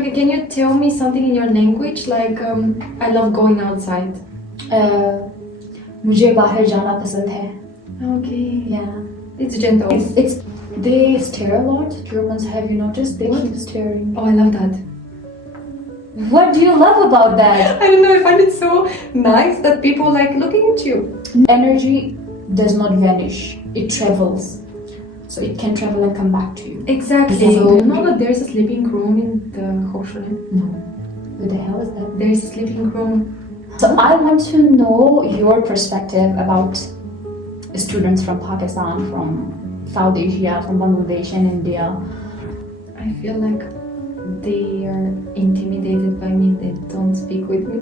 Okay, can you tell me something in your language? Like, I love going outside. मुझे बाहर जाना पसंद है. Okay. Yeah. It's gentle. They stare a lot. Germans, have you noticed? They keep staring. Oh, I love that. What do you love about that? I don't know, I find it so nice that people like looking at you. Energy does not vanish. It travels. So it can travel and come back to you. Exactly. So, you know that there's a sleeping room in the Hochschule? No. What the hell is that? There's a sleeping room. So I want to know your perspective about students from Pakistan, from South Asia, from Bangladesh and India. I feel like they are intimidated by me. They don't speak with me.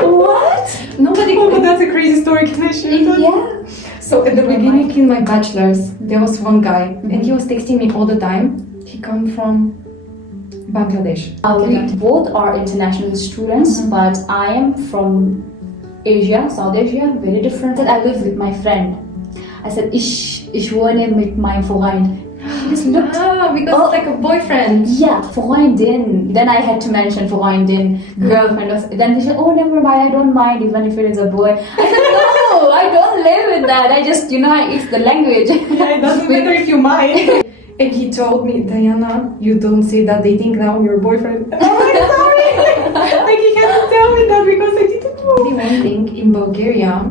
What? Nobody. Oh, that's a crazy story. Can I share that? Yeah. So at the beginning in my bachelor's, there was one guy, and he was texting me all the time. He come from Bangladesh. We both are international students, but I am from Asia, South Asia, very different. I live with my friend. I said, ich wohne mit meinem Freund. He just looked. Because it's like a boyfriend. Yeah, Freundin. Then I had to mention Freundin, girlfriend. Then he said, oh, never mind, I don't mind even if it is a boy. I said, no, I don't live with that. I just, it's the language. Yeah, it doesn't matter if you mind. And he told me, Dayana, you don't say that dating now your boyfriend. Oh, I'm sorry. Like he had to tell me that because I didn't know. The one thing in Bulgaria,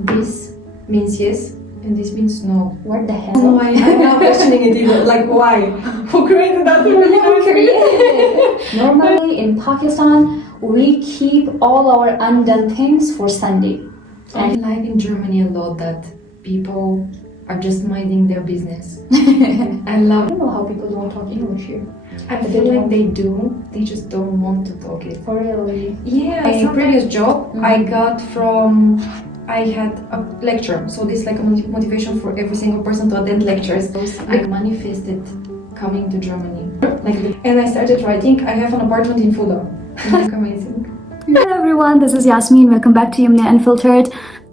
this means yes. And this means no. What the hell? No, I'm not questioning it either. Like, why? Who created that? Normally in Pakistan, we keep all our undone things for Sunday. I like in Germany a lot that people are just minding their business. I love it. I don't know how people don't talk English here. I feel like they do. They just don't want to talk it. Oh, really? Yeah. My previous job, I had a lecture, so this is like a motivation for every single person to attend lectures. I manifested coming to Germany, and I started writing. I have an apartment in Fulda. It's amazing. Hello everyone, this is Yasmin. Welcome back to Yumnay Unfiltered.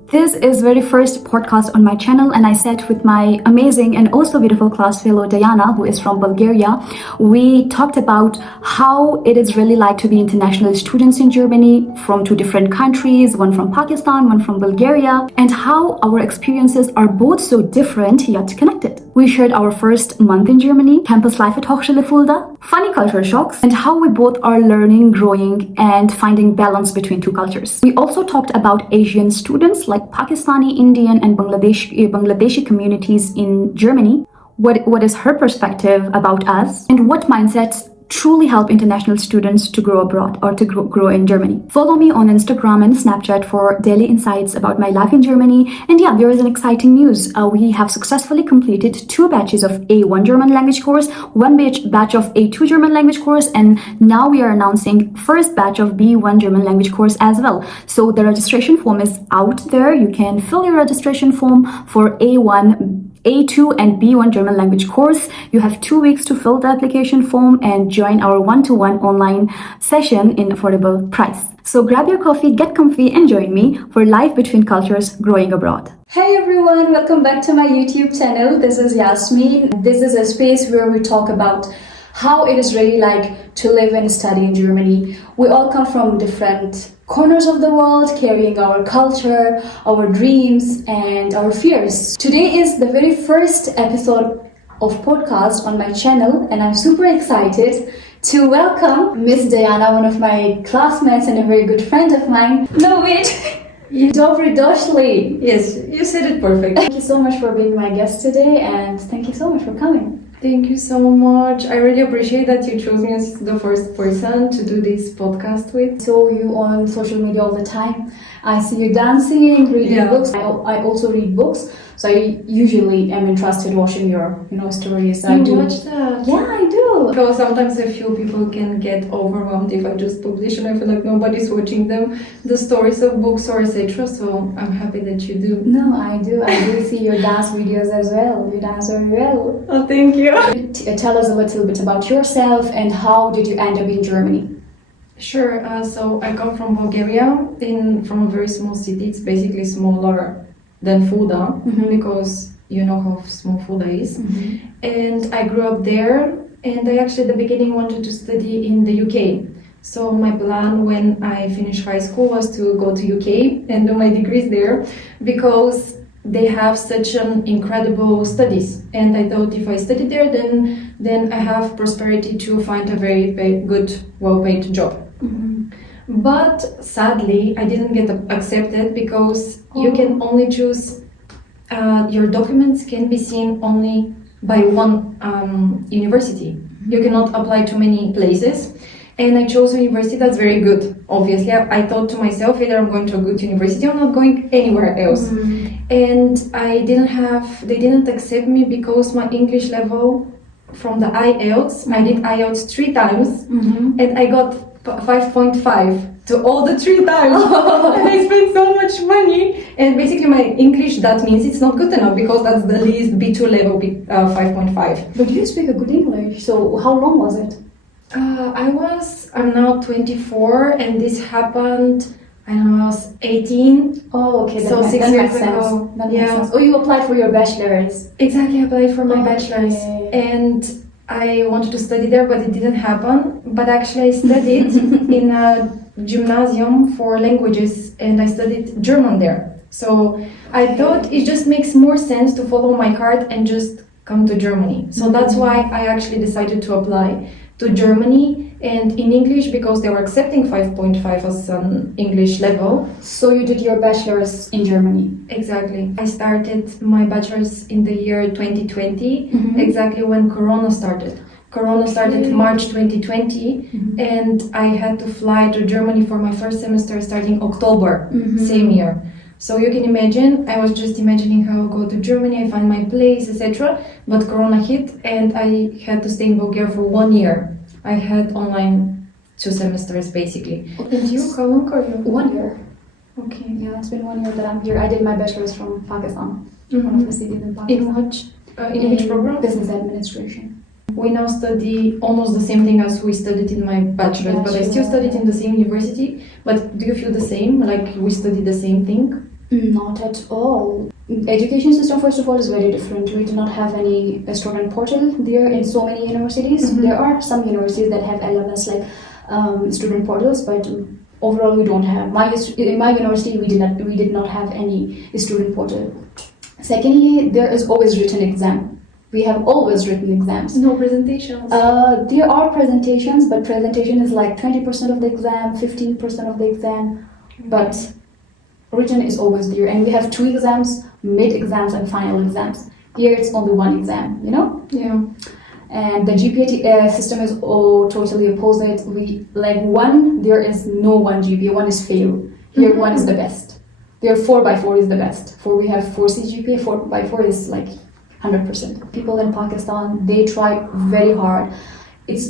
This is very first podcast on my channel, and I sat with my amazing and also beautiful class fellow Dayana, who is from Bulgaria. We talked about how it is really like to be international students in Germany from two different countries, one from Pakistan, one from Bulgaria, and how our experiences are both so different yet connected. We shared our first month in Germany, campus life at Hochschule Fulda, funny culture shocks, and how we both are learning, growing, and finding balance between two cultures. We also talked about Asian students like Pakistani, Indian, and Bangladeshi communities in Germany. What is her perspective about us, and what mindsets truly help international students to grow abroad or to grow in Germany. Follow me on Instagram and Snapchat for daily insights about my life in Germany. And yeah, there is an exciting news. We have successfully completed 2 batches of A1 German language course, 1 batch of A2 German language course, and now we are announcing first batch of B1 German language course as well. So the registration form is out there. You can fill your registration form for A1, A2 and B1 German language course. You have 2 weeks to fill the application form and join our one-to-one online session in affordable price. So grab your coffee, get comfy, and join me for Life Between Cultures Growing Abroad. Hey everyone, welcome back to my YouTube channel. This is Yasmin. This is a space where we talk about how it is really like to live and study in Germany. We all come from different corners of the world, carrying our culture, our dreams, and our fears. Today is the very first episode of podcast on my channel, and I'm super excited to welcome Miss Dayana, one of my classmates and a very good friend of mine. No, wait. Dobry doshli. Yes, you said it perfect. Thank you so much for being my guest today, and thank you so much for coming. Thank you so much. I really appreciate that you chose me as the first person to do this podcast with. So you on social media all the time. I see you dancing, reading books. I also read books. So I usually am interested watching your, stories. You watch that? Yeah, I do. Because sometimes I feel people can get overwhelmed if I just publish and I feel like nobody's watching them, the stories of books or etc. So I'm happy that you do. No, I do. I do see your dance videos as well. You dance very well. Oh, thank you. Tell us a little bit about yourself and how did you end up in Germany? Sure. So I come from Bulgaria, from a very small city. It's basically smaller than Fulda because you know how small Fulda is. And I grew up there, and I actually at the beginning wanted to study in the UK. So my plan when I finished high school was to go to UK and do my degrees there, because they have such an incredible studies, and I thought if I study there, then I have prosperity to find a very good, well-paid job. But sadly, I didn't get accepted because you can only choose. Your documents can be seen only by one university. You cannot apply to many places. And I chose a university that's very good. Obviously, I thought to myself, either I'm going to a good university or I'm not going anywhere else. And they didn't accept me because my English level from the IELTS, I did IELTS 3 times, and I got 5.5 to all the 3 times. And I spent so much money. And basically my English, that means it's not good enough, because that's the least B2 level, 5.5. But you speak a good English, so how long was it? I'm now 24, and this happened, I don't know, I was 18. Oh, okay, So 6 that years makes sense. ago. That makes sense. Oh, you applied for your bachelor's. Exactly, I applied for my bachelor's, Okay. and I wanted to study there, but it didn't happen. But actually I studied in a gymnasium for languages, and I studied German there. So I thought it just makes more sense to follow my heart and just come to Germany. So that's why I actually decided to apply to Germany, and in English, because they were accepting 5.5 as an English level. So you did your bachelor's in Germany? Exactly. I started my bachelor's in the year 2020, exactly when Corona started. Corona started March 2020, and I had to fly to Germany for my first semester starting October, same year. So you can imagine, I was just imagining how I'll go to Germany, I find my place, etc. But Corona hit, and I had to stay in Bulgaria for 1 year. I had online 2 semesters basically. And you, how long are you? 1 year. Okay. Yeah, it's been 1 year that I'm here. I did my bachelor's from Pakistan, one of the cities in Pakistan. In which program? Business administration. We now study almost the same thing as we studied in my bachelor's, but I still studied in the same university. But do you feel the same? Like we studied the same thing? Not at all. Education system, first of all, is very different. We do not have any student portal there in so many universities. There are some universities that have elements like student portals, but overall we don't have. In my university, we did not have any student portal. Secondly, there is always written exam. We have always written exams. No presentations. There are presentations, but presentation is like 20% of the exam, 15% of the exam, but written is always there. And we have 2 exams, mid exams and final exams. Here it's only 1 exam, you know? Yeah. And the GPA system is totally opposite. There is no 1 GPA, 1 is fail. Here 1 is the best. There 4x4 is the best. We have 4 CGPA, 4x4 is like 100%. People in Pakistan, they try very hard.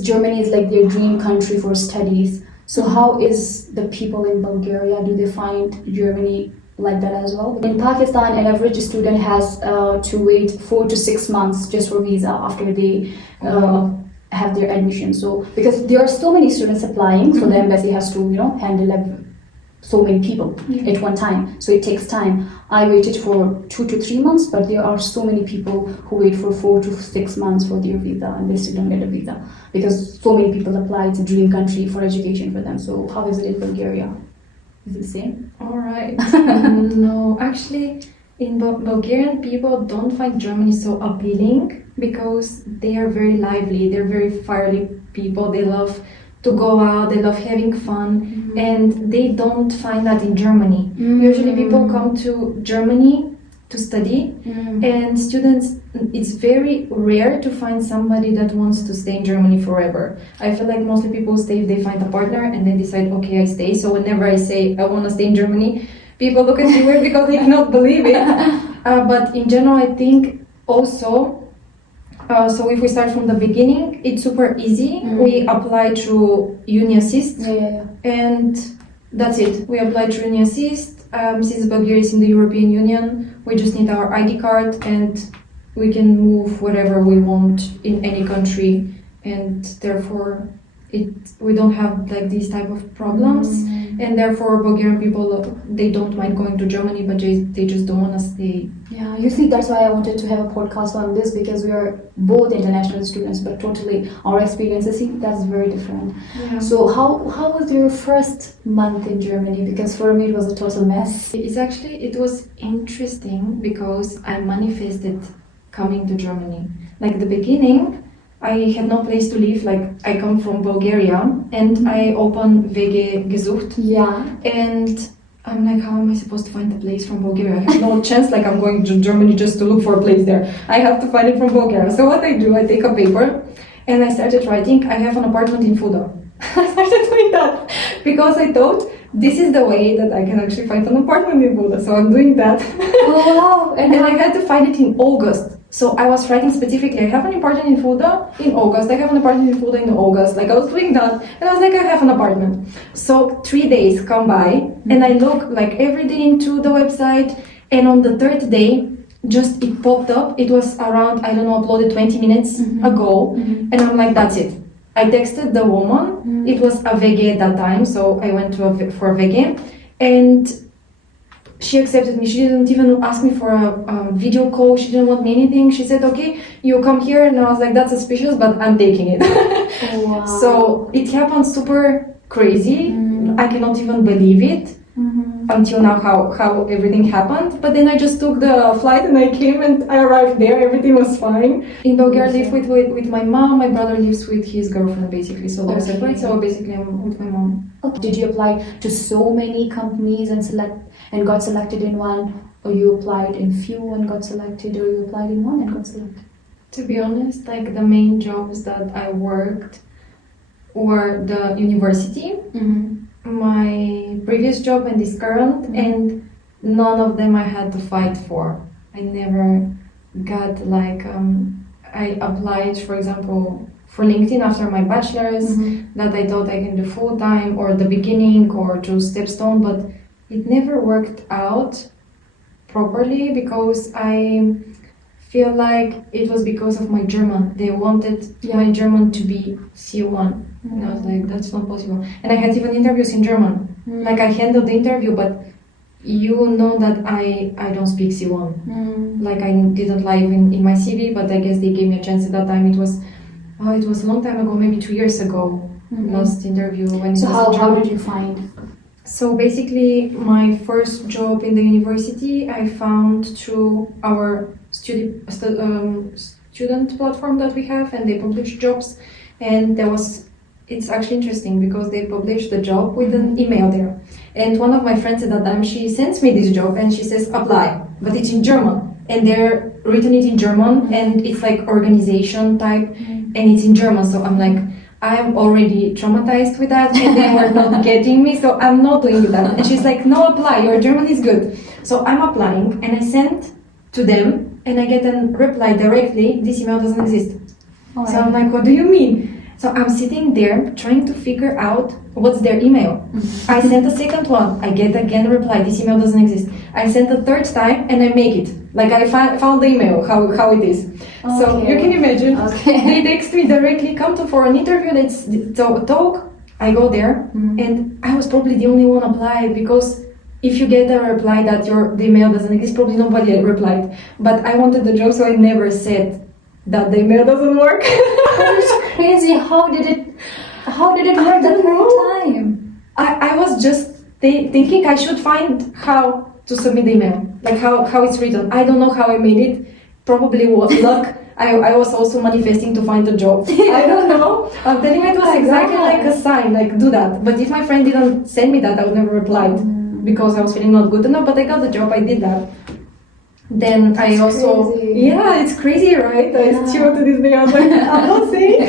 Germany is like their dream country for studies. So how is the people in Bulgaria? Do they find Germany like that as well? In Pakistan, an average student has to wait 4 to 6 months just for visa after they have their admission. So because there are so many students applying, so the embassy has to handle so many people at one time. So it takes time. I waited for 2 to 3 months, but there are so many people who wait for 4 to 6 months for their visa, and they still don't get a visa because so many people apply. It's a dream country for education for them. So how is it in Bulgaria? Is it the same? All right. No, actually, in Bulgarian people don't find Germany so appealing because they are very lively. They're very fiery people. They love to go out, they love having fun, and they don't find that in Germany. Usually people come to Germany to study, and students, it's very rare to find somebody that wants to stay in Germany forever. I feel like mostly people stay if they find a partner and then decide, okay, I stay. So whenever I say I want to stay in Germany, people look at me weird because they cannot believe it. But in general, I think also, so if we start from the beginning, it's super easy. We apply through Uni Assist, and that's it. We apply through Uni Assist. Since Bulgaria is in the European Union, we just need our ID card and we can move wherever we want in any country, and therefore we don't have like these type of problems, and therefore Bulgarian people, they don't mind going to Germany, but they just don't want to stay. Yeah, you see, that's why I wanted to have a podcast on this, because we are both international students, but totally our experiences, see, that's very different. Yeah. So how was your first month in Germany? Because for me it was a total mess. It was interesting because I manifested coming to Germany. Like at the beginning, I had no place to live. Like I come from Bulgaria, and I opened WG gesucht. Yeah. And I'm like, how am I supposed to find a place from Bulgaria? I have no chance. Like I'm going to Germany just to look for a place there. I have to find it from Bulgaria. So what I do, I take a paper, and I started writing. I have an apartment in Fuda. I started doing that because I thought this is the way that I can actually find an apartment in Buda. So I'm doing that. Oh wow! And then I had to find it in August. So I was writing specifically, I have an apartment in Fuda in August, I have an apartment in Fuda in August. Like I was doing that, and I was like, I have an apartment. So 3 days come by, and I look like every day into the website, and on the third day, just it popped up. It was around, I don't know, uploaded 20 minutes ago, and I'm like, that's it. I texted the woman. It was a VG at that time, so I went for a VG, and she accepted me. She didn't even ask me for a video call. She didn't want me anything. She said, okay, you come here, and I was like, that's suspicious, but I'm taking it. Wow. So it happened super crazy. I cannot even believe it. Until now, how everything happened. But then I just took the flight and I came and I arrived there. Everything was fine. In Bulgaria, I live with my mom. My brother lives with his girlfriend, basically. So they're separate. So basically, I'm with my mom. Okay. Did you apply to so many companies and got selected in one, or you applied in few and got selected, or you applied in one and got selected? To be honest, like the main jobs that I worked were the university. My previous job and this current, and none of them I had to fight for. I never got like I applied, for example, for LinkedIn after my bachelor's, that I thought I can do full time or the beginning or to Stepstone, but it never worked out properly because I feel like it was because of my German. They wanted my German to be C1. And I was like, that's not possible. And I had even interviews in German. Like I handled the interview, but you know that I don't speak C1. Like I didn't lie in my CV, but I guess they gave me a chance at that time. It was a long time ago, maybe 2 years ago. Last interview when it was in how did you find? So basically, my first job in the university I found through our student platform that we have, and they publish jobs. And it's actually interesting because they published the job with an email there. And one of my friends at that time, she sends me this job and she says apply, but it's in German. And they're written it in German, and it's like organization type, and it's in German. So I'm like, I'm already traumatized with that, and they were not getting me, so I'm not doing that. And she's like, no, apply, your German is good. So I'm applying, and I sent to them, and I get a reply directly, this email doesn't exist. So I'm like, what do you mean? So I'm sitting there trying to figure out what's their email. I sent a second one, I get again a reply, this email doesn't exist. I sent a third time, and I make it. Like I found the email, how it is. Okay. So you can imagine, they text me directly, come for an interview, let's talk. I go there, and I was probably the only one applied, because if you get a reply that the email doesn't exist, probably nobody replied. But I wanted the job, so I never said that the email doesn't work. That's crazy. How did it work that whole time? I was just thinking I should find how to submit the email, like how it's written. I don't know how I made it. Probably was luck. I was also manifesting to find a job. I don't know. I'm telling you, it was exactly like a sign, like do that. But if my friend didn't send me that, I would never replied because I was feeling not good enough. But I got the job. I did that. Then That's I also, crazy. It's crazy, right? I still to this day, I was like, I'm not saying.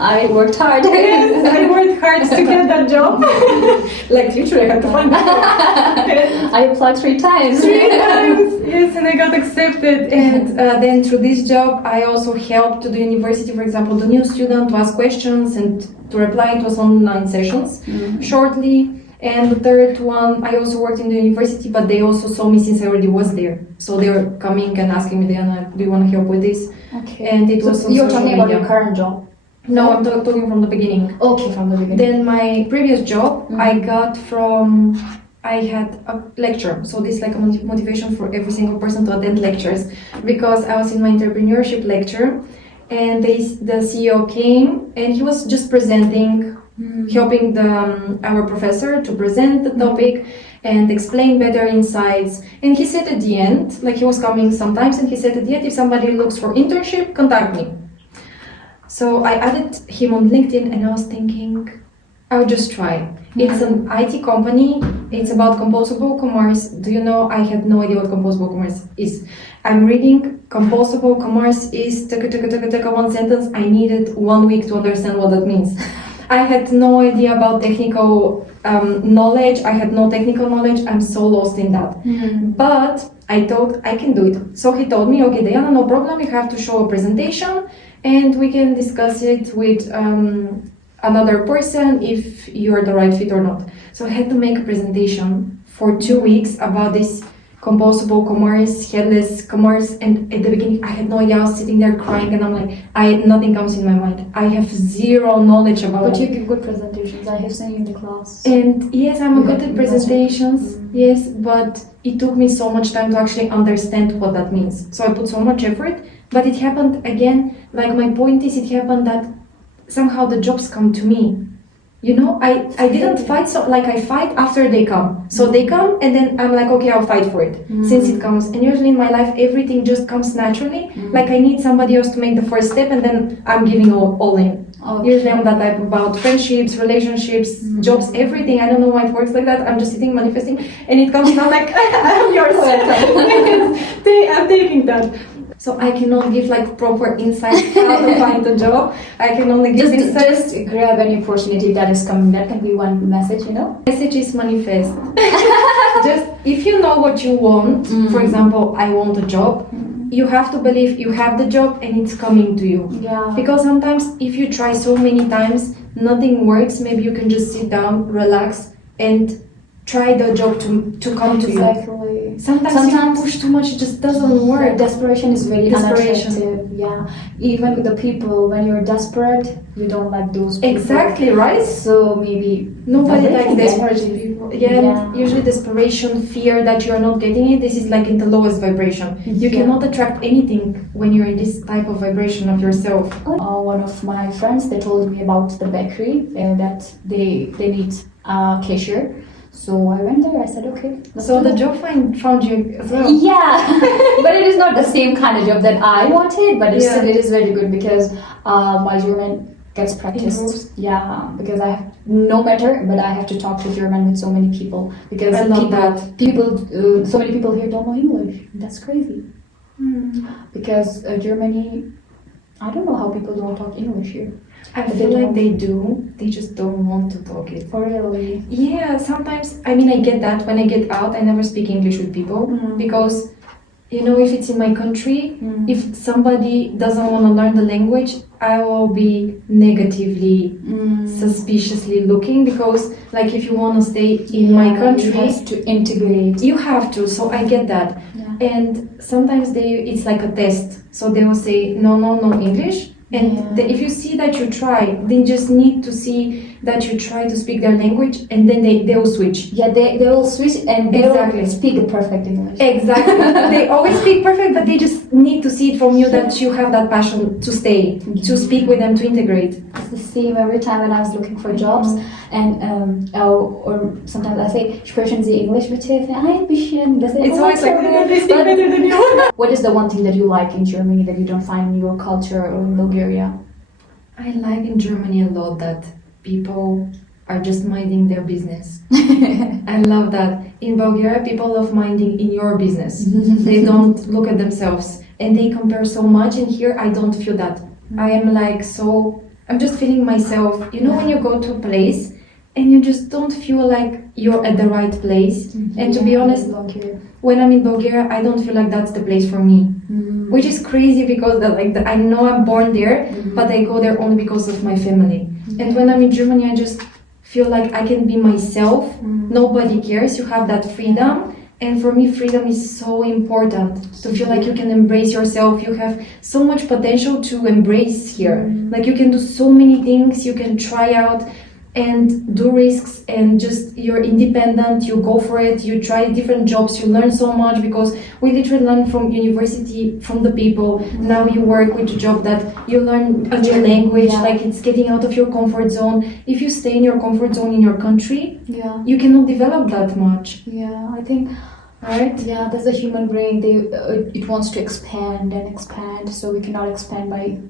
I worked hard. Yes, I worked hard to get that job. Like literally, I had to find that. I applied 3 times. 3 times, yes, and I got accepted. And then through this job, I also helped to the university, for example, the new student to ask questions and to reply. It was online sessions shortly. And the third one, I also worked in the university, but they also saw me since I already was there. So they were coming and asking me, Dayana, do you want to help with this? Okay. And it was on you're social talking about media. your current job? No, I'm talking from the beginning. Okay, from the beginning. Then my previous job, I got from, I had a lecture. So this is like a motivation for every single person to attend lectures, because I was in my entrepreneurship lecture, and the CEO came and he was just presenting, helping our professor to present the topic and explain better insights. And he said at the end, like he was coming sometimes, and he said at the end, if somebody looks for internship, contact me. So I added him on LinkedIn, and I was thinking, I'll just try. It's an IT company. It's about composable commerce. Do you know, I had no idea what composable commerce is. I'm reading composable commerce is one sentence. I needed 1 week to understand what that means. I had no idea about technical knowledge. I had no technical knowledge. I'm so lost in that. But I thought I can do it. So he told me, okay, Dayana, no problem. You have to show a presentation, and we can discuss it with another person if you're the right fit or not. So I had to make a presentation for 2 weeks about this composable commerce, headless commerce, and at the beginning I had no idea. I was sitting there crying, and I'm like, nothing comes in my mind. I have zero knowledge about it. But you give good presentations. I have seen you in the class. And yes, I'm good at presentations. Yes, but it took me so much time to actually understand what that means. So I put so much effort, but it happened again. Like, my point is, it happened that somehow the jobs come to me. You know, I didn't fight, so like I fight after they come. So they come, and then I'm like, okay, I'll fight for it since it comes. And usually in my life, everything just comes naturally. Like, I need somebody else to make the first step, and then I'm giving all in. Okay. Usually I'm that type about friendships, relationships, jobs, everything. I don't know why it works like that. I'm just sitting, manifesting, and it comes out like, I'm yours. I'm taking that. So I cannot give like proper insight how to find a job. I can only give insights. Just grab any opportunity that is coming. That can be one message, you know? Message is manifest. Just if you know what you want, for example, I want a job, you have to believe you have the job and it's coming to you. Yeah. Because sometimes if you try so many times, nothing works. Maybe you can just sit down, relax, and try the job to come to you. Exactly. Sometimes if you push too much, it just doesn't work. Desperation is very unattractive. Yeah. Even with the people, when you're desperate, you don't like those people. Exactly, right? So maybe nobody likes desperate energy. people. Yeah. Usually desperation, fear that you're not getting it, this is like in the lowest vibration. You cannot attract anything when you're in this type of vibration of yourself. One of my friends, they told me about the bakery that they need a cashier. So I went there, I said, okay. So the job found you as well? Yeah, but it is not the same kind of job that I wanted, but still it is very good because my German gets practiced. Yeah, because I have, no matter, but I have to talk to German with so many people. Because I love that. So many people here don't know English. That's crazy. Because Germany, I don't know how people don't talk English here. I feel like they do, they just don't want to talk it. Oh, really? Yeah, sometimes, I mean, I get that. When I get out, I never speak English with people because, you know, if it's in my country, if somebody doesn't want to learn the language, I will be negatively, suspiciously looking, because, like, if you want to stay in my country, you have to integrate. You have to, so I get that. And sometimes it's like a test. So they will say, no English. And if you see that you try, they just need to see that you try to speak their language, and then they will switch. Yeah, they will switch and they will speak the perfect English. Exactly. They always speak perfect, but they just need to see it from you that you have that passion to stay, to speak with them, to integrate. It's the same every time when I was looking for jobs, and or sometimes I say, sprechen Sie English bitte? Ein bisschen. It's always like, they speak better than you. What is the one thing that you like in Germany that you don't find in your culture or in Bulgaria? I like in Germany a lot that people are just minding their business. I love that. In Bulgaria, people love minding in your business. They don't look at themselves and they compare so much. And here, I don't feel that. I am like I'm just feeling myself. You know, when you go to a place and you just don't feel like you're at the right place. And to be honest, when I'm in Bulgaria, I don't feel like that's the place for me. Which is crazy because I know I'm born there, but I go there only because of my family. And when I'm in Germany, I just feel like I can be myself. Nobody cares. You have that freedom. And for me, freedom is so important to feel like you can embrace yourself. You have so much potential to embrace here. Like you can do so many things, you can try out and do risks, and just you're independent, you go for it, you try different jobs, you learn so much, because we literally learn from university, from the people. Now you work with a job that you learn a new language, like it's getting out of your comfort zone. If you stay in your comfort zone in your country, you cannot develop that much. I think, right? Yeah, that's the human brain. It wants to expand and expand, so we cannot expand by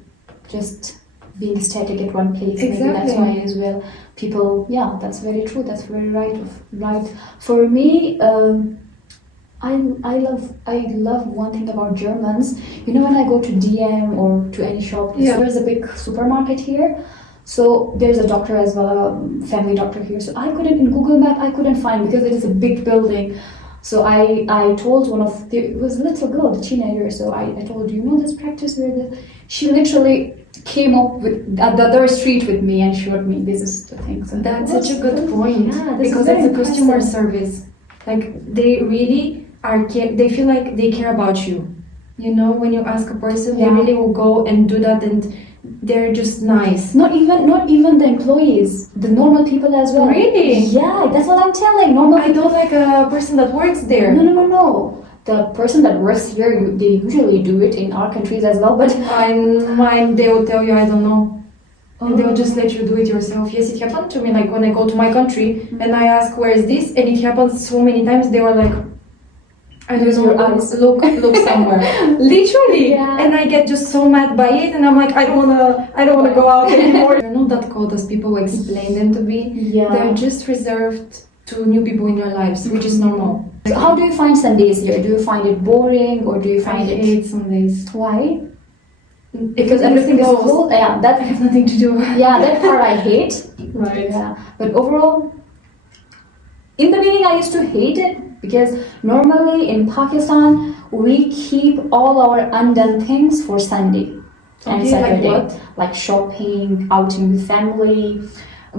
just being static at one place. Exactly. Maybe that's why as well people, that's very true, that's very right. For me, I love one thing about Germans. You know, when I go to DM or to any shop, there's a big supermarket here. So there's a doctor as well, a family doctor here. So I couldn't, in Google Map, I couldn't find, because it is a big building. So I told it was a little girl, the teenager. So I told, you know this practice where she literally came up with at the other street with me and showed me this is the thing. So that's such a good point, because that's a customer service. Like they really are they feel like they care about you. You know, when you ask a person, they really will go and do that, and they're just nice. Not even the employees, the normal people as well. Really? Yeah, that's what I'm telling. Normal I don't like a person that works there. No. The person that works here, they usually do it in our countries as well, but mine, they will tell you, I don't know. And they will just let you do it yourself. Yes, it happened to me, like when I go to my country and I ask, where is this? And it happens so many times, they were like, I don't know, look somewhere. Literally. And I get just so mad by it, and I'm like, I don't wanna go out anymore. They're not that cold as people explain them to be. They're just reserved to new people in their lives, which is normal. So how do you find Sundays here? Do you find it boring, or do you find I hate Sundays. Why? Because everything is full. Yeah, that I have nothing to do. Yeah, that part I hate. Right. Yeah, but overall, in the beginning I used to hate it, because normally in Pakistan we keep all our undone things for Sunday and Saturday, like shopping, outing with family,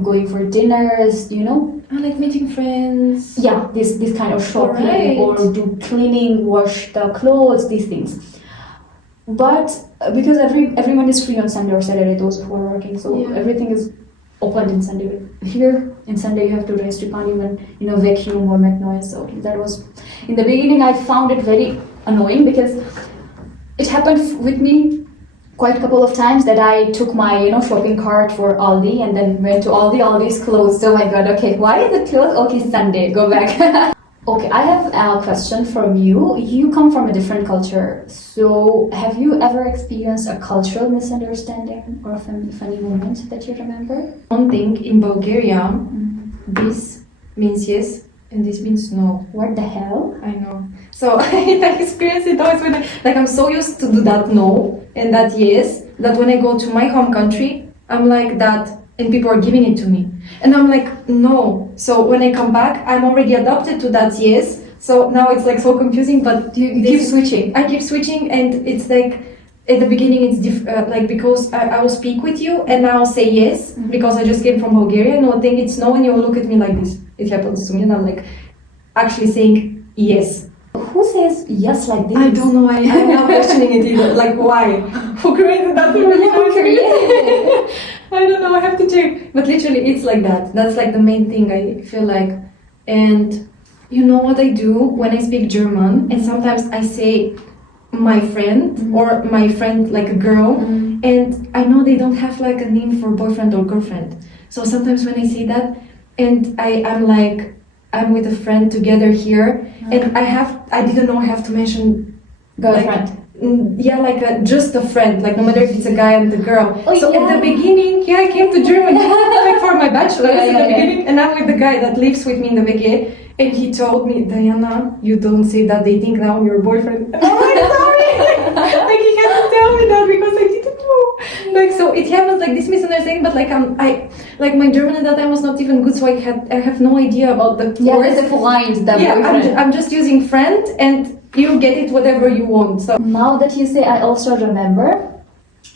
going for dinners, you know. I like meeting friends. Yeah, this kind of shopping, or do cleaning, wash the clothes, these things. But because everyone is free on Sunday or Saturday, those who are working, so everything is open in Sunday. Here in Sunday you have to rest, you can't even vacuum or make noise. So that was, in the beginning I found it very annoying, because it happened with me quite a couple of times that I took my shopping cart for Aldi and then went to Aldi's closed. Oh my god, okay, why is it closed? Okay, Sunday, go back. Okay, I have a question from you. You come from a different culture, so have you ever experienced a cultural misunderstanding or a funny moment that you remember? One thing in Bulgaria, this means yes and this means no. What the hell? I know. So I experience it always when I'm so used to do that no and that yes, that when I go to my home country, I'm like that and people are giving it to me. And I'm like, no. So when I come back, I'm already adapted to that yes. So now it's like so confusing, but you keep switching. I keep switching, and it's like, at the beginning it's like, because I will speak with you and I'll say yes, because I just came from Bulgaria, and I'll think it's no, and you will look at me like this. It happens to me, and I'm like actually saying yes. Who says yes like this? I don't know. I'm not questioning it either. Like, why? Who created that? I don't know. I have to check. But literally, it's like that. That's like the main thing I feel like. And you know what I do when I speak German? And sometimes I say my friend or my friend, like a girl, and I know they don't have like a name for boyfriend or girlfriend. So sometimes when I say that, and I'm like, I'm with a friend together here, and I didn't know I have to mention girlfriend. Just a friend, like no matter if it's a guy and the girl. Oh, so at the beginning, I came to Germany like for my bachelor's at the beginning, and I'm with the guy that lives with me in the VK, and he told me, Dayana, you don't say that, they think now I'm your boyfriend. And I'm like, sorry. Like he had to tell me that because I didn't know. Like, so it happens like this misunderstanding, but like my German at that time was not even good, so I have no idea about the words. The lines that boyfriend. I'm just using friend, and you get it whatever you want. So now that you say, I also remember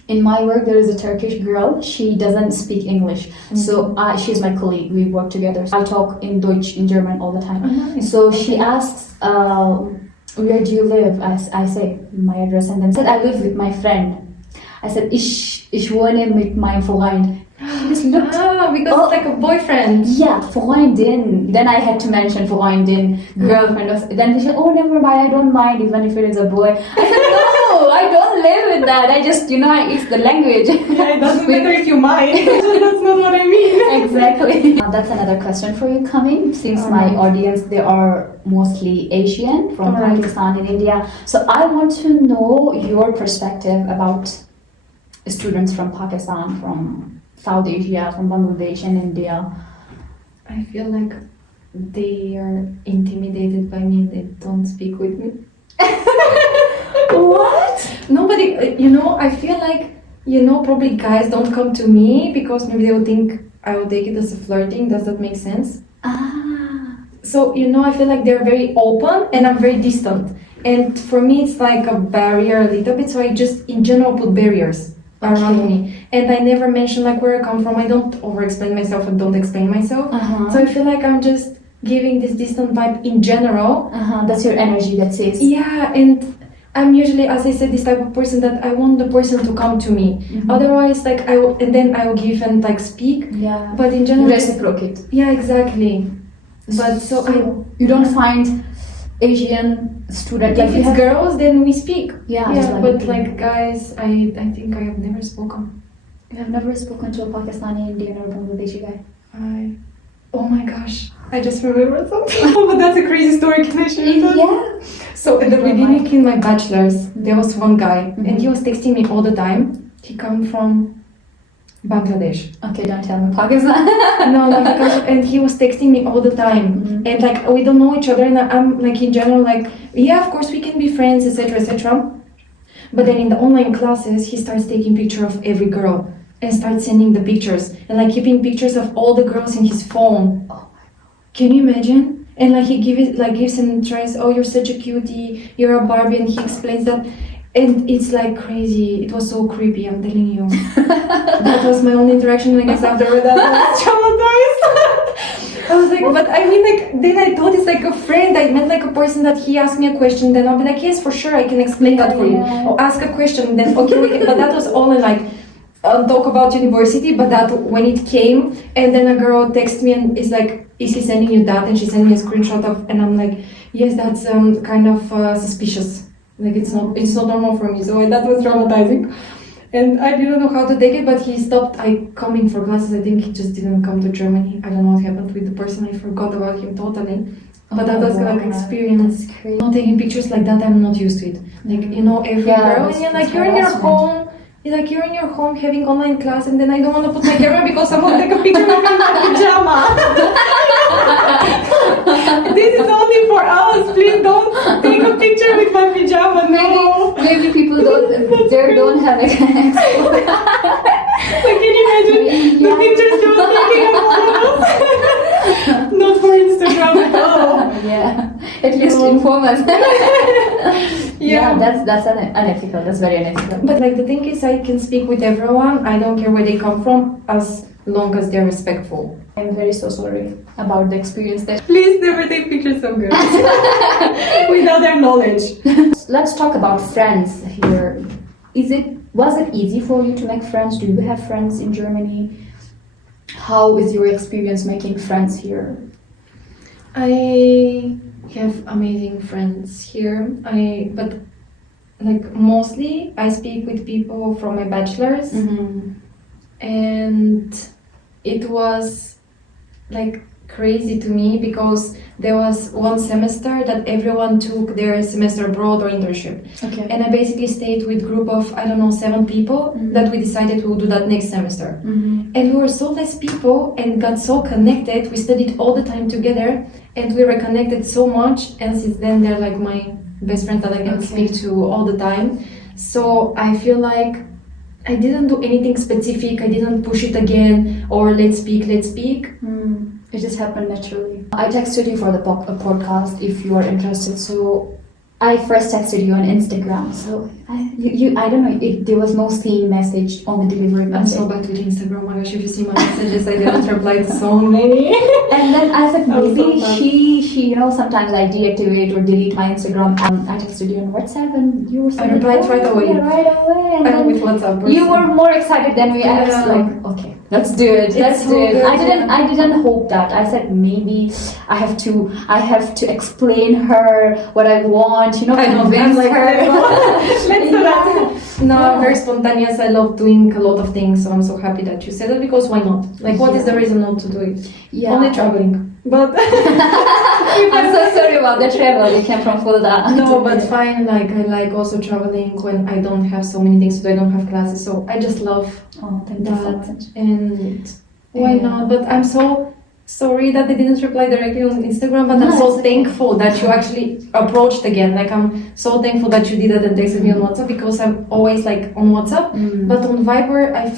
in my work there is a Turkish girl. She doesn't speak English, so she's my colleague. We work together. I talk in Deutsch, in German all the time. Nice. So she asks, "Where do you live?" I say my address, and then said, "I live with my friend." I said, "Ich wohne mit meinem Freund." She just looked. Because it's like a boyfriend. Yeah, Freundin. Then I had to mention Freundin, girlfriend. Then she said, "Oh, never mind. I don't mind even if it is a boy." I said, "No, I don't live with that. I just, it's the language." Yeah, it doesn't matter if you mind. That's not what I mean. Exactly. That's another question for you coming. Since my audience, they are mostly Asian from Pakistan and India. So I want to know your perspective about students from Pakistan, from South Asia, from Bangladesh and India. I feel like they are intimidated by me. They don't speak with me. What? Nobody, I feel like, probably guys don't come to me because maybe they will think I will take it as a flirting. Does that make sense? So, I feel like they're very open and I'm very distant. And for me, it's like a barrier a little bit. So I just, in general, put barriers around me. And I never mention like where I come from. I don't over-explain myself and don't explain myself. So I feel like I'm just giving this distant vibe in general. That's your energy that says. Yeah, and I'm usually, as I said, this type of person that I want the person to come to me. Otherwise, like I will give and like speak. Yeah. But in general, reciprocate. Yeah, exactly. But so you don't find Asian student. If it's girls, then we speak. Yeah. But like guys, I think I have never spoken. You have never spoken to a Pakistani, Indian, or Bangladeshi guy? Oh my gosh, I just remembered something. But that's a crazy story. Can I share it? Yeah. So at the beginning in my bachelor's, there was one guy, and he was texting me all the time. He comes from Bangladesh. Okay, don't tell me Pakistan. No, and he was texting me all the time, and like we don't know each other, and I'm like in general like, yeah, of course we can be friends, etc., etc. But then in the online classes, he starts taking picture of every girl and starts sending the pictures and like keeping pictures of all the girls in his phone. Oh my God. Can you imagine? And like he gives and tries, "Oh, you're such a cutie, you're a Barbie," and he explains that. And it's like crazy. It was so creepy, I'm telling you. That was my only interaction, and I guess after that I was traumatized. I was like, but I mean, like, then I thought it's like a friend. I meant like a person that he asked me a question, then I'll be like, yes, for sure, I can explain that for you. Or ask a question, then okay, we can. But that was only like, talk about university, but that when it came, and then a girl texted me and is like, "Is he sending you that?" And she sent me a screenshot of, and I'm like, yes, that's kind of suspicious. Like it's not normal for me, so that was traumatizing, and I didn't know how to take it. But he stopped coming for classes. I think he just didn't come to Germany. I don't know what happened with the person. I forgot about him totally. But that was like experience. Not taking pictures like that. I'm not used to it. Like every girl, and you're in your home. You're in your home having online class, and then I don't want to put my camera because someone take a picture of me in my pajama. This is only for us. Please don't take a picture with my pajama. No. Maybe people don't have a Like, can you imagine the pictures you were taking of all of us? Not for Instagram at all. Yeah. At least inform us. Yeah, that's unethical. That's very unethical. But like the thing is, I can speak with everyone. I don't care where they come from, as long as they're respectful. I'm very so sorry about the experience that. Please never take pictures of girls without their knowledge. Let's talk about friends here. Was it easy for you to make friends? Do you have friends in Germany? How is your experience making friends here? I have amazing friends here. But like mostly I speak with people from my bachelor's, and it was like crazy to me because there was one semester that everyone took their semester abroad or internship. Okay. And I basically stayed with a group of 7 people that we decided we would do that next semester. And we were so less people and got so connected. We studied all the time together and we were connected so much, and since then they're like my best friends that I can speak to all the time. So I feel like I didn't do anything specific. I didn't push it again or let's speak. It just happened naturally. I texted you for the podcast if you are interested. So I first texted you on Instagram, so I don't know if there was no seeing message on the delivery I'm message. so bad with Instagram. Oh my gosh, if you see my messages, I didn't reply to so many. And then I thought I'm maybe so bad. she, sometimes I deactivate or delete my Instagram. I texted you on WhatsApp and you were I replied right away. Yeah, right away. And I'm then with WhatsApp. you were more excited than me. I was Yeah. like, okay, let's do it. Let's so do it. good, I didn't hope that. I said maybe I have to explain her what I want. I know, convince I'm like, her. let's do that. No, Yeah. I'm very spontaneous. I love doing a lot of things, so I'm so happy that you said it because why not? Like, what is the reason not to do it? Yeah. Only traveling. But I'm so sorry about the travel. We came from Fulda. no, but fine. Like I like also traveling when I don't have so many things to do. I don't have classes, so I just love Oh, thank you so that. much. And why Yeah. not? But I'm so sorry that they didn't reply directly on Instagram. But No, I'm so it's okay. thankful that you actually approached again. Like I'm so thankful that you did it and texted me on WhatsApp because I'm always like on WhatsApp. But on Viber, I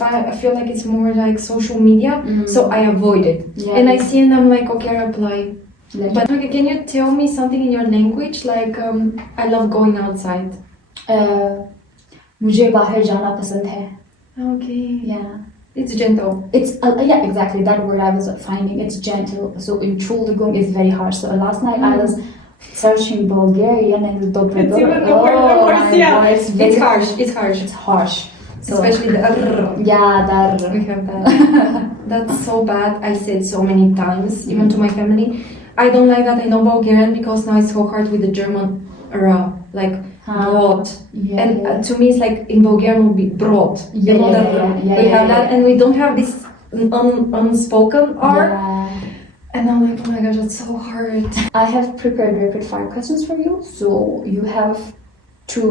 feel like it's more like social media, so I avoid it. Yeah. And I see and I'm like, okay, I reply. Like, But okay, can you tell me something in your language? Like, I love going outside. मुझे बाहर जाना पसंद है. Okay. Yeah. It's gentle. It's yeah, exactly that word I was finding. It's gentle. So in Chulagum is very harsh. So last night I was searching Bulgarian and the Blooper. It's even the word worse, yeah. It's harsh. It's harsh. It's harsh. So, Especially the yeah, that. we have that. That's so bad. I said so many times, even to my family. I don't like that I know Bulgarian because now it's so hard with the German like brot. Yeah, And yeah. to me, it's like in Bulgarian would be brot. Yeah, You know yeah, that yeah, we yeah, have that, yeah. and we don't have this unspoken R. Yeah. And I'm like, oh my gosh, that's so hard. I have prepared rapid fire questions for you, so you have to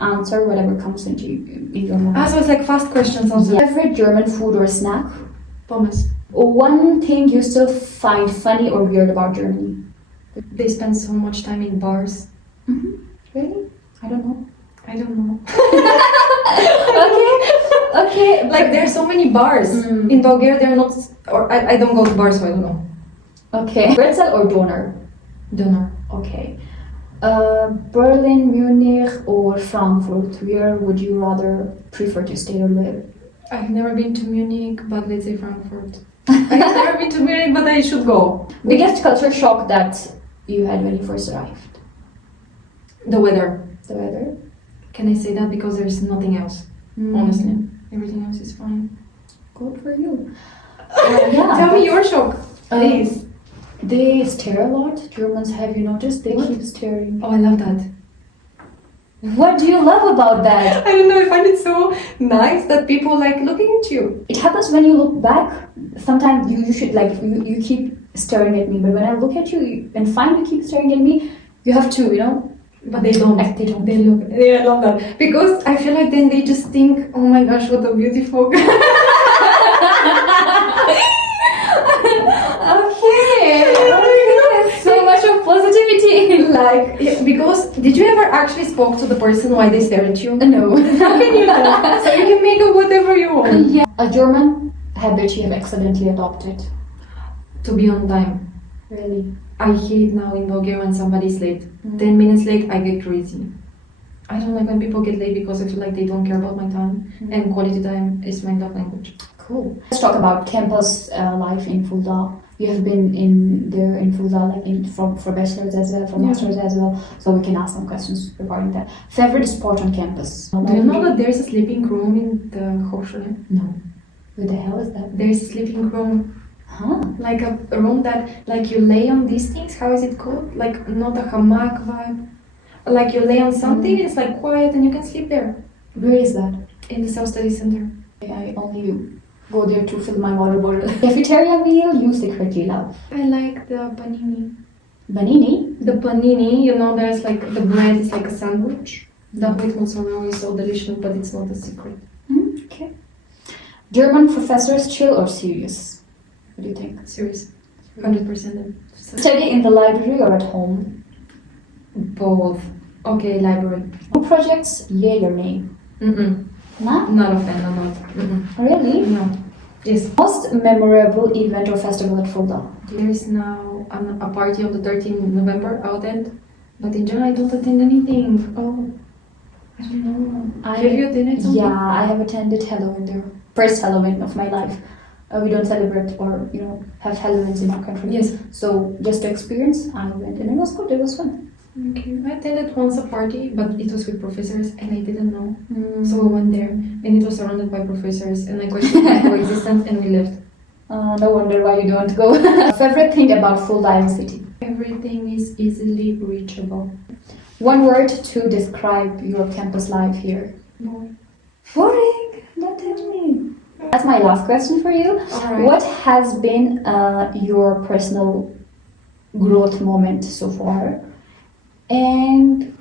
answer whatever comes into in your mind. So it's like fast questions also. Favorite German food or snack? Pommes. One thing you still find funny or weird about Germany? They spend so much time in bars. Really? I don't know. I don't know. Okay. Like there are so many bars in Bulgaria. They're not, or I don't go to bars, so I don't know. Okay. Pretzel or doner? Doner. Okay. Berlin, Munich, or Frankfurt? Where would you rather prefer to stay or live? I've never been to Munich, but let's say Frankfurt. I've never been to Munich, but I should go. Biggest culture shock that you had when you first arrived? The weather. The weather? Can I say that because there's nothing else? Honestly, everything else is fine. Good for you. Yeah. Tell me your shock, please. They stare a lot. Germans, have you noticed? They keep staring. Oh, I love that. What do you love about that? I don't know. I find it so nice that people like looking at you. It happens when you look back. Sometimes you should like you keep staring at me, but when I look at you and find you keep staring at me, you have to But they don't. They don't. They look. Yeah, I love that because I feel like then they just think, oh my gosh, what a beautiful girl. Okay. So much of positivity. Like, because did you ever actually spoke to the person why they stare at you? No. How can you know? So you can make up whatever you want. Yeah. A German habit you have accidentally adopted. To be on time. Really? I hate now in Bulgaria when somebody's late. 10 minutes late, I get crazy. I don't like when people get late because I feel like they don't care about my time. And quality time is my love language. Cool. Let's talk about campus life in Fulda. You have been in Fulda, like for bachelor's as well, for master's as well. So we can ask some questions regarding that. Favorite spot on campus? Do you know that there's a sleeping room in the Hochschule? No. What the hell is that? There's a sleeping room. Huh? Like a room that, like you lay on these things, how is it called? Like not a hammock vibe. Like you lay on something, it's like quiet and you can sleep there. Where is that? In the South Study Center. I only go there to fill my water bottle. Cafeteria meal you secretly love? I like the panini. Banini? The panini, you know, there's like the bread is like a sandwich. That with mozzarella is so delicious, but it's not a secret. Okay. German professors chill or serious? What do you think? Serious. 100%. Study in the library or at home? Both. Okay, library. Projects, yay or nay? No? Not a fan, I'm not. Really? No. Yes. Most memorable event or festival at Fulda? There is now a party on the 13th November out end. But in general, I don't attend anything. Oh, I don't know. Have you attended something? Yeah, I have attended Halloween, the first Halloween of my life. We don't celebrate or have Halloweens in our country. Yes. So just to experience, I went and it was good. It was fun. Okay. I attended once a party, but it was with professors and I didn't know. So we went there and it was surrounded by professors and I questioned my coexistence and we left. No wonder why you don't go. Favorite thing about Fulda city? Everything is easily reachable. One word to describe your campus life here. Boring. Don't tell me. That's my last question for you. Alright. What has been your personal growth moment so far? And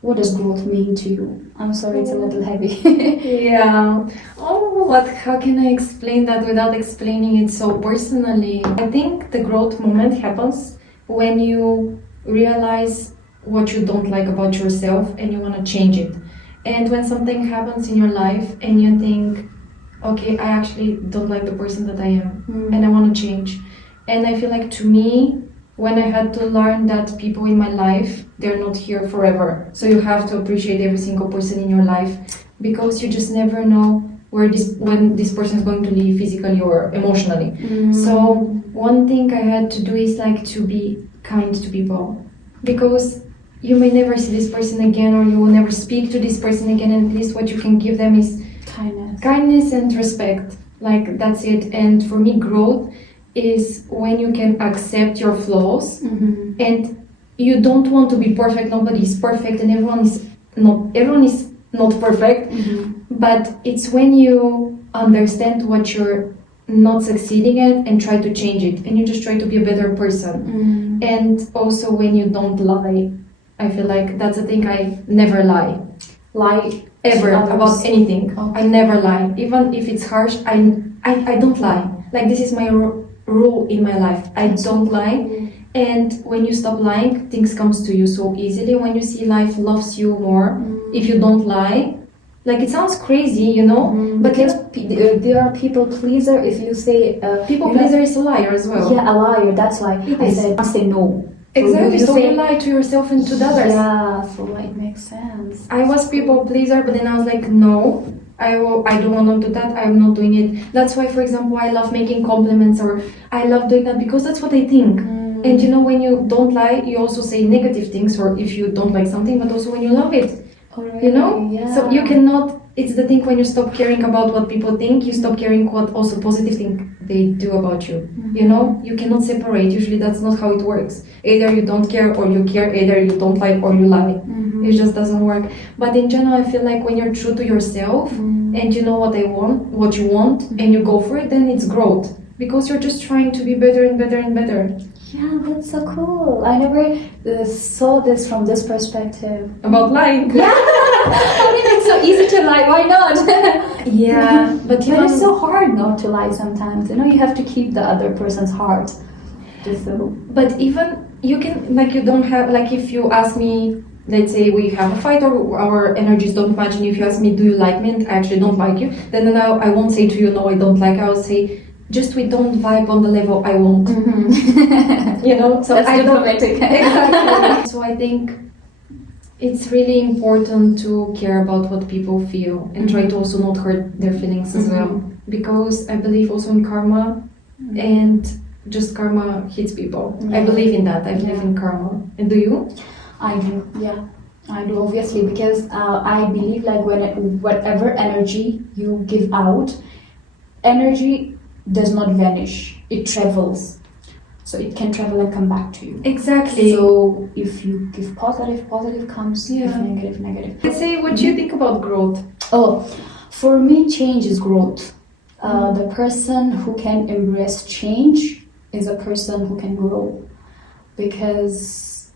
what does growth mean to you? I'm sorry, it's a little heavy. Yeah. Oh, how can I explain that without explaining it so personally? I think the growth moment happens when you realize what you don't like about yourself and you want to change it. And when something happens in your life and you think, okay, I actually don't like the person that I am and I want to change. And I feel like, to me, when I had to learn that people in my life, they're not here forever. So you have to appreciate every single person in your life because you just never know when this person is going to leave physically or emotionally. So one thing I had to do is like to be kind to people, because you may never see this person again or you will never speak to this person again, and at least what you can give them is kindness and respect. Like, that's it. And for me, growth is when you can accept your flaws and you don't want to be perfect. Nobody is perfect and everyone is not perfect. But it's when you understand what you're not succeeding at and try to change it, and you just try to be a better person. And also when you don't lie. I feel like that's a thing. I never lie ever about anything. I never lie, even if it's harsh. I don't lie. Like, this is my rule in my life. I don't lie. And when you stop lying, things comes to you so easily. When you see life loves you more if you don't lie. Like, it sounds crazy, but there are people pleaser. If you say people pleaser is a liar as well. Yeah, a liar. That's why I said say no. Exactly, so you lie to yourself and to the others. Yeah, so it makes sense. I was people pleaser, but then I was like, no, I don't want to do that, I'm not doing it. That's why, for example, I love making compliments, or I love doing that because that's what I think. And when you don't lie, you also say negative things, or if you don't like something, but also when you love it. Yeah. So you cannot, it's the thing, when you stop caring about what people think, you stop caring what also positive thing they do about you. You cannot separate. Usually that's not how it works. Either you don't care or you care, either you don't lie or you lie. It just doesn't work. But in general, I feel like when you're true to yourself and you know what you want and you go for it, then it's growth, because you're just trying to be better and better and better. Yeah, that's so cool. I never saw this from this perspective. About lying. Yeah. I mean, it's so easy to lie. Why not? Yeah, but it's so hard not to lie sometimes. You have to keep the other person's heart. But even you can, like, you don't have, like, if you ask me, let's say we have a fight or our energies don't match, and if you ask me, do you like me, and I actually don't like you, then I won't say to you, no, I don't like you. I will say, just we don't vibe on the level I want. So that's I diplomatic. Exactly. So I think it's really important to care about what people feel and try to also not hurt their feelings as well, because I believe also in karma, and just karma hits people. I believe in that. I believe in karma. And do you? I do. Yeah, I do, obviously, because I believe like whatever energy you give out, energy does not vanish, it travels. So it can travel and come back to you. Exactly. So if you give positive comes. If negative. Let's say, what do you think about growth? Oh, for me, change is growth. The person who can embrace change is a person who can grow, because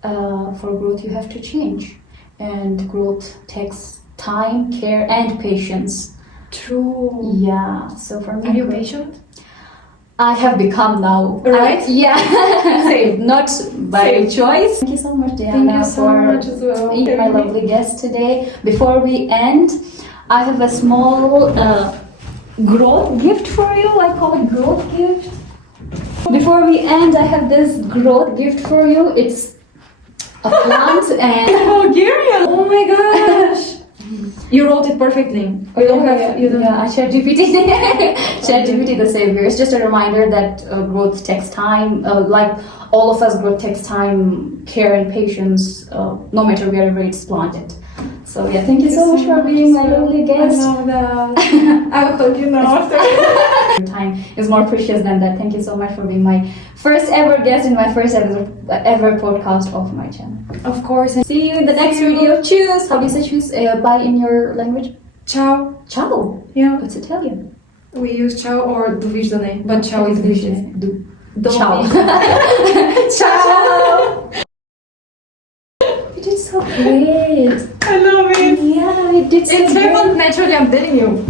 for growth you have to change, and growth takes time, care, and patience. True. Yeah. So for me, are you patient? I have become now. Right? Same. Not by choice. Thank you so much, Dayana, Thank you so much as well. being my lovely guest today. Before we end, I have a small growth gift for you. I call it growth gift. Before we end, I have this growth gift for you. It's a plant and Bulgarian! Oh my gosh! You wrote it perfectly. You don't have, you don't yeah, ChatGPT the savior. It's just a reminder that growth takes time. Like all of us, growth takes time, care, and patience, no matter wherever it's planted. So yeah, thank you so much for being my lovely guest. I love that. I will hug you now after. Your time is more precious than that. Thank you so much for being my first ever guest in my first ever podcast of my channel. Of course. See you in the next video. Choose. How do you say choose? Bye in your language? Ciao. Ciao. Yeah. It's Italian. We use ciao or do wijdane, but ciao is wijdane. Do. Do Ciao. Ciao. You did so great. I love it. Yeah, you did so It's great. very naturally, I'm telling you.